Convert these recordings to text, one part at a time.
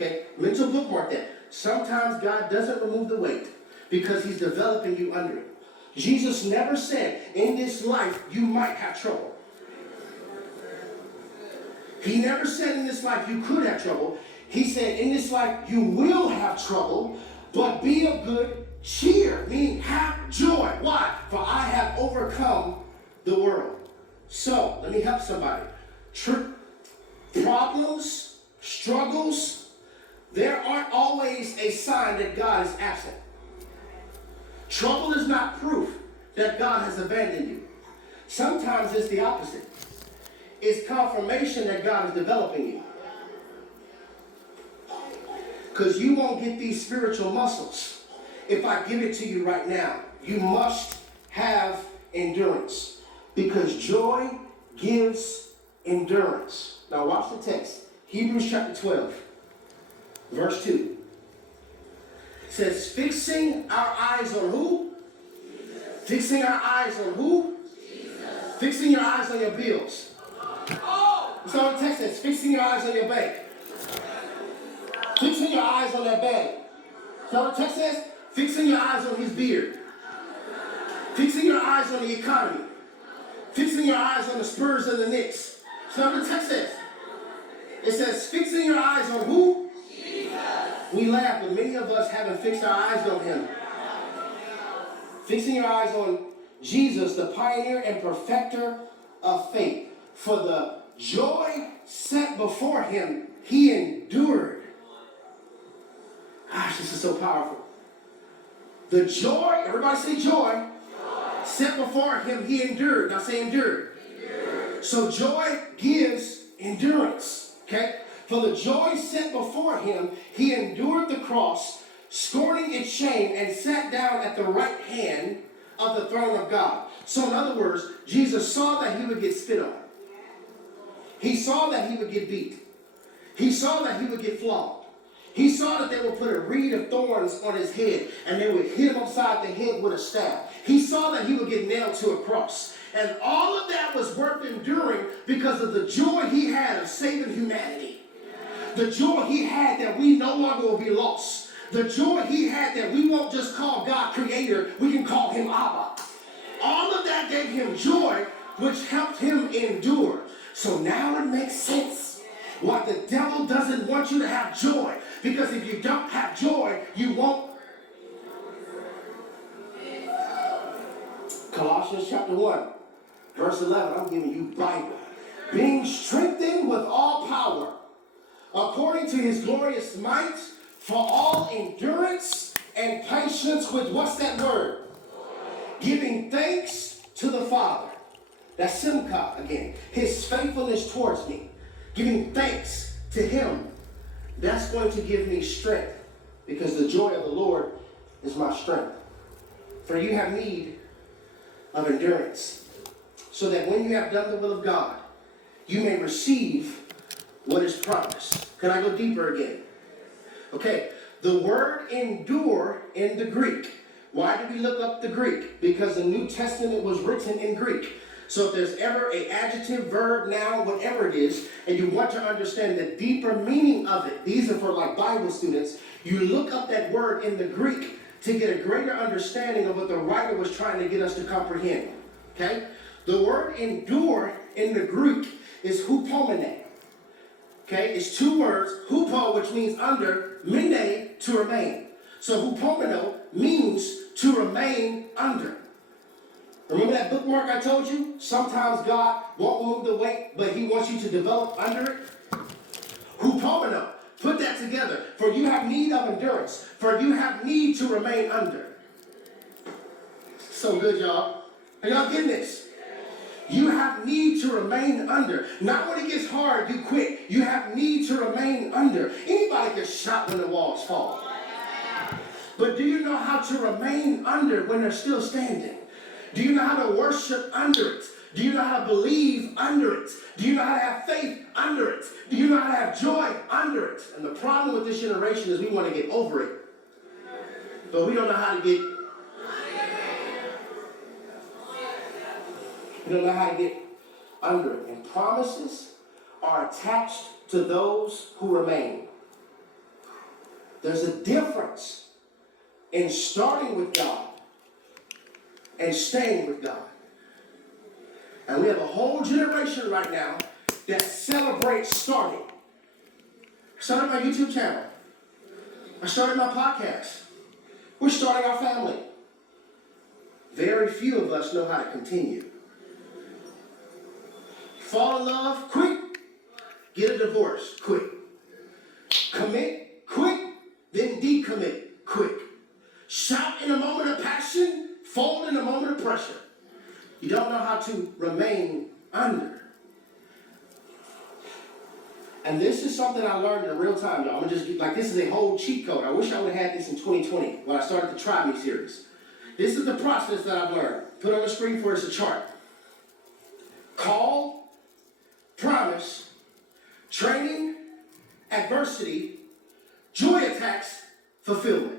Okay, mental bookmark that. Sometimes God doesn't remove the weight because he's developing you under it. Jesus never said, in this life, you might have trouble. He never said in this life you could have trouble. He said in this life you will have trouble, but be of good cheer, meaning have joy. Why? For I have overcome the world. So, let me help somebody. Problems, struggles, there aren't always a sign that God is absent. Trouble is not proof that God has abandoned you. Sometimes it's the opposite. It's confirmation that God is developing you. Because you won't get these spiritual muscles if I give it to you right now. You must have endurance. Because joy gives endurance. Now watch the text. Hebrews chapter 12, verse 2. It says, fixing our eyes on who? Jesus. Fixing our eyes on who? Jesus. Fixing your eyes on your bills. So the text says, fixing your eyes on your bank. Fixing your eyes on that bank. So the text says, fixing your eyes on his beard. Fixing your eyes on the economy. Fixing your eyes on the Spurs and the Knicks. So the text says, it says, fixing your eyes on who? Jesus. We laugh, but many of us haven't fixed our eyes on him. Fixing your eyes on Jesus, the pioneer and perfecter of faith. For the joy set before him, he endured. Gosh, this is so powerful. The joy, everybody say joy. Set before him, he endured. Now say endured. So joy gives endurance. Okay? For the joy set before him, he endured the cross, scorning its shame, and sat down at the right hand of the throne of God. So in other words, Jesus saw that he would get spit on. He saw that he would get beat. He saw that he would get flogged. He saw that they would put a reed of thorns on his head and they would hit him upside the head with a staff. He saw that he would get nailed to a cross. And all of that was worth enduring because of the joy he had of saving humanity. The joy he had that we no longer will be lost. The joy he had that we won't just call God creator, we can call him Abba. All of that gave him joy, which helped him endure. So now it makes sense why the devil doesn't want you to have joy. Because if you don't have joy, you won't. Colossians chapter 1, verse 11. I'm giving you Bible. Being strengthened with all power, according to his glorious might, for all endurance and patience with, what's that word? Giving thanks to the Father. That's Simcha again. His faithfulness towards me. Giving thanks to him. That's going to give me strength. Because the joy of the Lord is my strength. For you have need of endurance. So that when you have done the will of God, you may receive what is promised. Can I go deeper again? Okay. The word endure in the Greek. Why did we look up the Greek? Because the New Testament was written in Greek. So if there's ever an adjective, verb, noun, whatever it is, and you want to understand the deeper meaning of it, these are for like Bible students, you look up that word in the Greek to get a greater understanding of what the writer was trying to get us to comprehend. Okay? The word endure in the Greek is hupomene. Okay? It's two words, hupo, which means under, mene, to remain. So hupomeno means to remain under. Remember that bookmark I told you? Sometimes God won't move the weight, but he wants you to develop under it. Hupomeno. Put that together. For you have need of endurance. For you have need to remain under. So good, y'all. Are y'all getting this? You have need to remain under. Not when it gets hard, you quit. You have need to remain under. Anybody gets shot when the walls fall. But do you know how to remain under when they're still standing? Do you know how to worship under it? Do you know how to believe under it? Do you know how to have faith under it? Do you know how to have joy under it? And the problem with this generation is we want to get over it. But we don't know how to get... We don't know how to get under it. And promises are attached to those who remain. There's a difference in starting with God and staying with God. And we have a whole generation right now that celebrates starting. I started my YouTube channel. I started my podcast. We're starting our family. Very few of us know how to continue. Fall in love, quick. Get a divorce, quick. Commit, quick. Then decommit, quick. Shout in a moment of passion, fold in a moment of pressure. You don't know how to remain under. And this is something I learned in real time, y'all. I'm gonna just like, this is a whole cheat code. I wish I would have had this in 2020 when I started the Try Me series. This is the process that I've learned. Put on the screen for us a chart. Call, promise, training, adversity, joy attacks, fulfillment.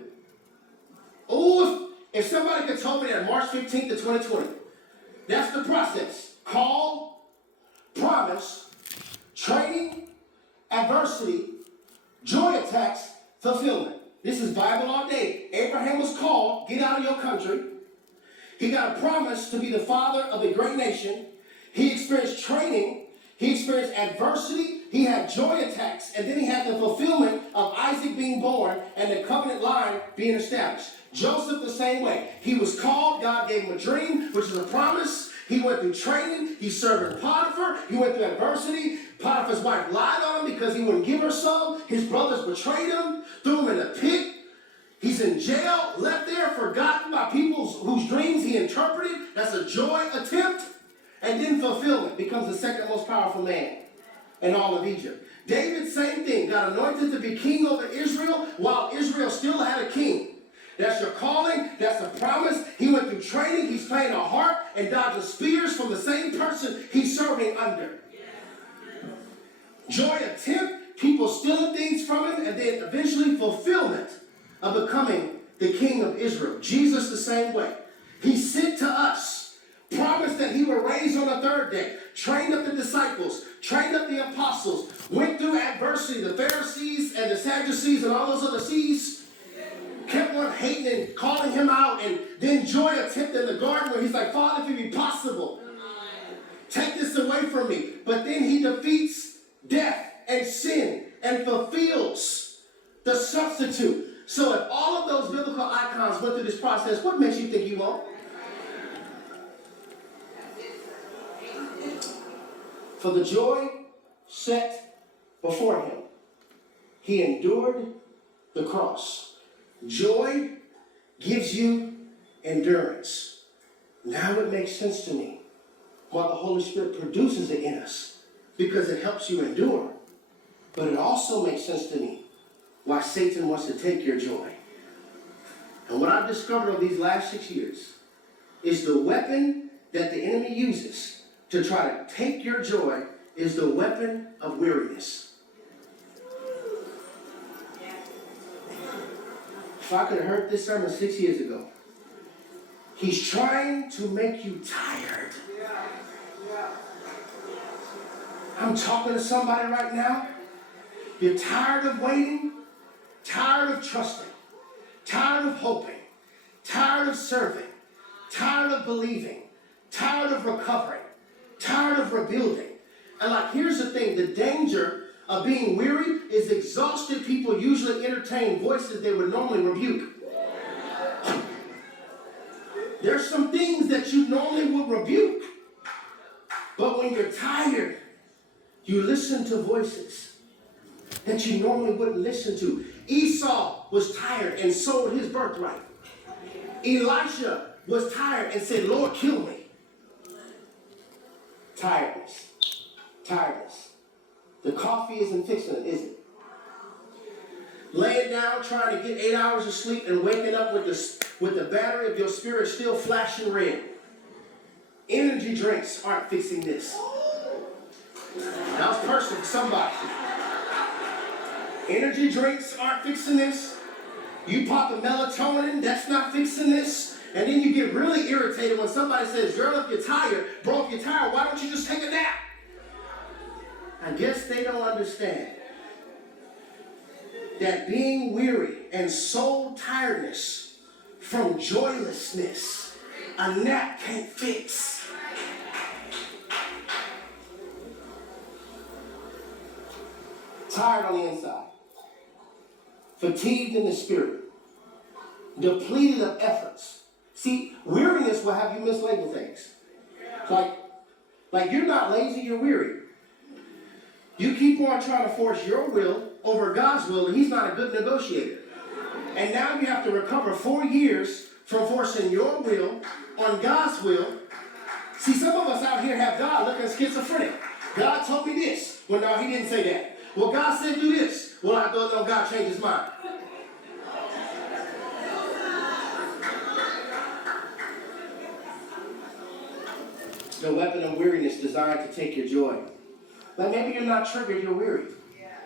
Oh, if somebody could tell me that March 15th of 2020, that's the process. Call, promise, training, adversity, joy attacks, fulfillment. This is Bible all day. Abraham was called, get out of your country. He got a promise to be the father of a great nation. He experienced training. He experienced adversity. He had joy attacks. And then he had the fulfillment of Isaac being born and the covenant line being established. Joseph the same way. He was called. God gave him a dream, which is a promise. He went through training. He served in Potiphar. He went through adversity. Potiphar's wife lied on him because he wouldn't give her some. His brothers betrayed him, threw him in a pit. He's in jail, left there, forgotten by people whose dreams he interpreted. That's a joy attempt. And then fulfillment becomes the second most powerful man in all of Egypt. David, same thing, got anointed to be king over Israel while Israel still had a king. That's your calling. That's a promise. He went through training. He's playing a harp and dodging spears from the same person he's serving under. Joy attempt, people stealing things from him, and then eventually fulfillment of becoming the king of Israel. Jesus the same way. He sent to us, promised that he would raise on the third day, trained up the disciples, trained up the apostles, went through adversity, the Pharisees and the Sadducees and all those other C's, kept on hating and calling him out, and then joy attempt in the garden where he's like, Father, if it be possible, take this away from me. But then he defeats death and sin and fulfills the substitute. So if all of those biblical icons went through this process, what makes you think you won't? For the joy set before him, he endured the cross. Joy gives you endurance. Now it makes sense to me why the Holy Spirit produces it in us, because it helps you endure. But it also makes sense to me why Satan wants to take your joy. And what I've discovered over these last 6 years is the weapon that the enemy uses to try to take your joy is the weapon of weariness. If I could have heard this sermon 6 years ago, he's trying to make you tired. I'm talking to somebody right now. You're tired of waiting, tired of trusting, tired of hoping, tired of serving, tired of believing, tired of recovering, tired of rebuilding. And like, here's the thing, the danger of being weary is exhausted people usually entertain voices they would normally rebuke. There's some things that you normally would rebuke, but when you're tired, you listen to voices that you normally wouldn't listen to. Esau was tired and sold his birthright. Elisha was tired and said, Lord, kill me. Tiredness. Tiredness. The coffee isn't fixing it, is it? Laying down, trying to get 8 hours of sleep and waking up with the battery of your spirit still flashing red. Energy drinks aren't fixing this. That was personal for somebody. Energy drinks aren't fixing this. You pop a melatonin, that's not fixing this. And then you get really irritated when somebody says, girl, if you're tired, bro, if you're tired, why don't you just take a nap? I guess they don't understand that being weary and soul tiredness from joylessness, a nap can't fix. Tired on the inside, fatigued in the spirit, depleted of efforts. See, weariness will have you mislabel things. Like you're not lazy, you're weary. You keep on trying to force your will over God's will, and he's not a good negotiator. And now you have to recover 4 years from forcing your will on God's will. See, some of us out here have God looking schizophrenic. God told me this. Well, no, he didn't say that. Well, God said do this. Well, I don't know, God changed his mind. The weapon of weariness designed to take your joy. Like maybe you're not triggered, you're weary.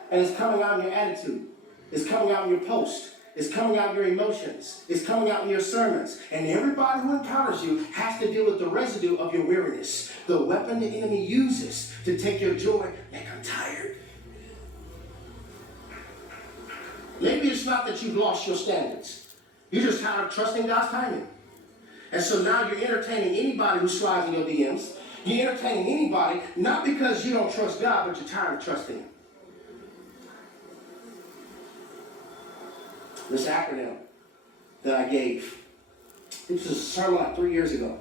And it's coming out in your attitude. It's coming out in your post. It's coming out in your emotions. It's coming out in your sermons. And everybody who encounters you has to deal with the residue of your weariness. The weapon the enemy uses to take your joy, make them tired. Maybe it's not that you've lost your standards. You're just tired of trusting God's timing. And so now you're entertaining anybody who slides in your DMs. You're entertaining anybody, not because you don't trust God, but you're tired of trusting him. This acronym that I gave, this was a sermon like 3 years ago.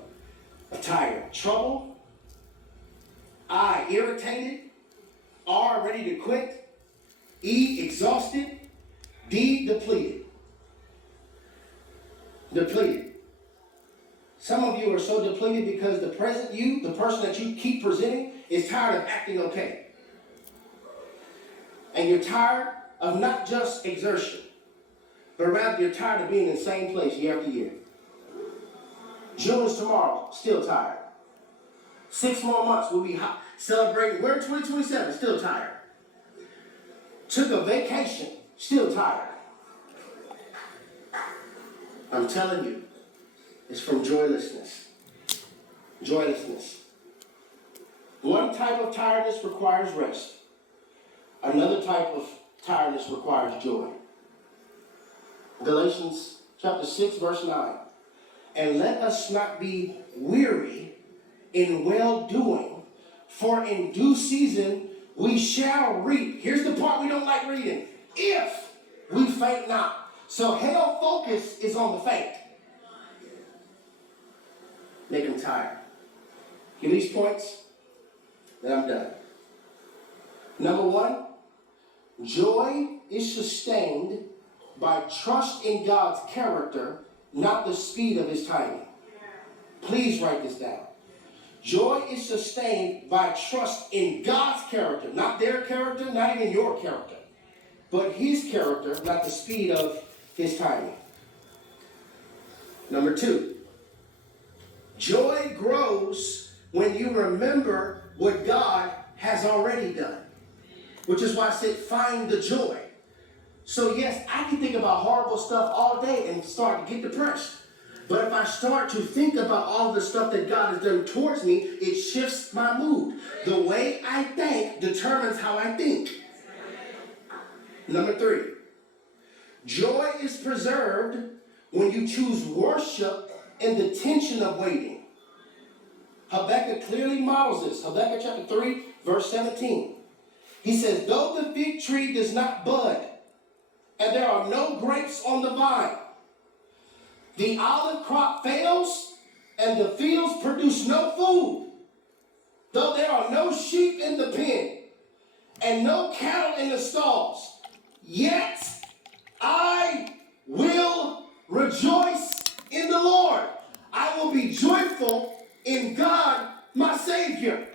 Tired. Trouble. I, irritated. R, ready to quit. E, exhausted. D, depleted. Depleted. Some of you are so depleted because the present you, the person that you keep presenting, is tired of acting okay. And you're tired of not just exertion, but rather you're tired of being in the same place year after year. June is tomorrow, still tired. 6 more months, we'll be celebrating. We're in 2027, still tired. Took a vacation, still tired. I'm telling you, it's from joylessness. Joylessness. One type of tiredness requires rest. Another type of tiredness requires joy. Galatians chapter 6, verse 9. And let us not be weary in well-doing, for in due season we shall reap. Here's the part we don't like reading. If we faint not. So hell focus is on the faint. Make them tired. Give these points, then I'm done. Number 1, joy is sustained by trust in God's character, not the speed of his timing. Please write this down. Joy is sustained by trust in God's character, not their character, not even your character, but his character, not the speed of his timing. Number 2, joy grows when you remember what God has already done, which is why I said find the joy. So yes, I can think about horrible stuff all day and start to get depressed. But if I start to think about all the stuff that God has done towards me, it shifts my mood. The way I think determines how I think. Number 3, joy is preserved when you choose worship in the tension of waiting. Habakkuk clearly models this. Habakkuk chapter 3, verse 17. He says, though the fig tree does not bud, and there are no grapes on the vine, the olive crop fails, and the fields produce no food, though there are no sheep in the pen, and no cattle in the stalls, yet I will rejoice in the Lord. I will be joyful in God, my Savior.